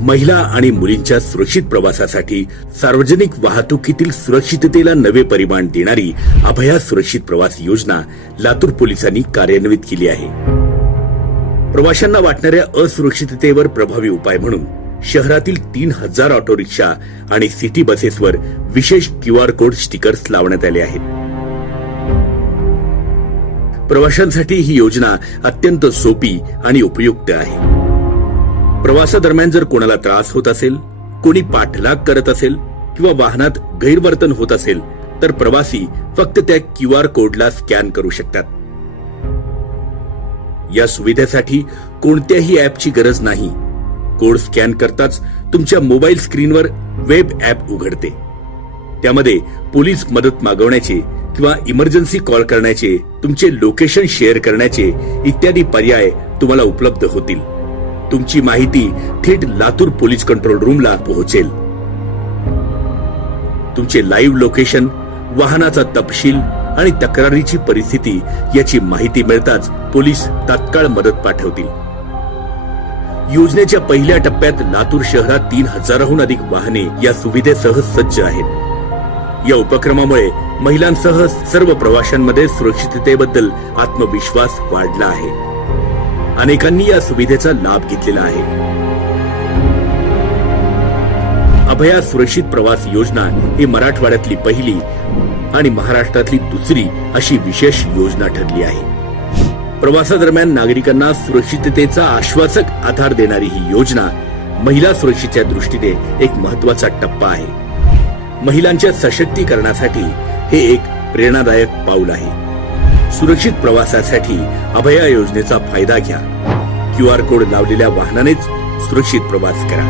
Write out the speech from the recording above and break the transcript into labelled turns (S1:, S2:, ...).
S1: महिला आणि मुलींच्या सुरक्षित प्रवासासाठी सार्वजनिक वाहतुकीतील सुरक्षिततेला नवे परिमाण देणारी अभया सुरक्षित प्रवास योजना लातूर पोलिसांनी कार्यान्वित केली आहे. प्रवाशांना वाटणाऱ्या असुरक्षिततेवर प्रभावी उपाय म्हणून शहरातील तीन हजार ऑटो रिक्षा आणि सिटी बसेसवर विशेष क्यू आर कोड स्टिकर्स लावण्यात आले आहेत. प्रवाशांसाठी ही योजना अत्यंत सोपी आणि उपयुक्त आहे. प्रवासादरम्यान जर कोणाला त्रास होत असेल कोणी पाठलाग करत असेल किंवा वाहनात गैरवर्तन होत असेल तर प्रवासी फक्त त्या क्यू आर कोडला स्कॅन करू शकतात. या सुविधेसाठी कोणत्याही ऍपची गरज नाही. कोड स्कॅन करताच तुमच्या मोबाईल स्क्रीनवर वेब ऍप उघडते. त्यामध्ये पोलीस मदत मागवण्याचे किंवा इमर्जन्सी कॉल करण्याचे तुमचे लोकेशन शेअर करण्याचे इत्यादी पर्याय तुम्हाला उपलब्ध होतील. तुमची माहिती थेट लातूर पोलीस कंट्रोल रूमला पोहोचेल. तुमचे लाईव्ह लोकेशन वाहनाचा तपशील आणि तक्रारीची परिस्थिती याची माहिती मिळताच पोलीस तात्काळ मदत पाठवतील. योजनेच्या पहिल्या टप्प्यात लातूर शहरात तीन हजाराहून अधिक वाहने या सुविधेसह सज्ज आहेत. या उपक्रमामुळे महिलांसह सर्व प्रवाशांमध्ये सुरक्षिततेबद्दल आत्मविश्वास वाढला आहे. अनेकांनी या सुविधेचा लाभ घेतलेला आहे. अभया सुरक्षित प्रवास योजना ही मराठवाड्यातली पहिली आणि महाराष्ट्रातली दुसरी अशी विशेष योजना ठरली आहे. प्रवासादरम्यान नागरिकांना सुरक्षिततेचा आश्वासक आधार देणारी ही योजना महिला सुरक्षेच्या दृष्टीने एक महत्त्वाचा टप्पा आहे. महिलांच्या सशक्तीकरणासाठी हे एक प्रेरणादायक पाऊल आहे. सुरक्षित प्रवासासाठी अभया योजनेचा फायदा घ्या. क्यू आर कोड लावलेल्या वाहनानेच सुरक्षित प्रवास करा.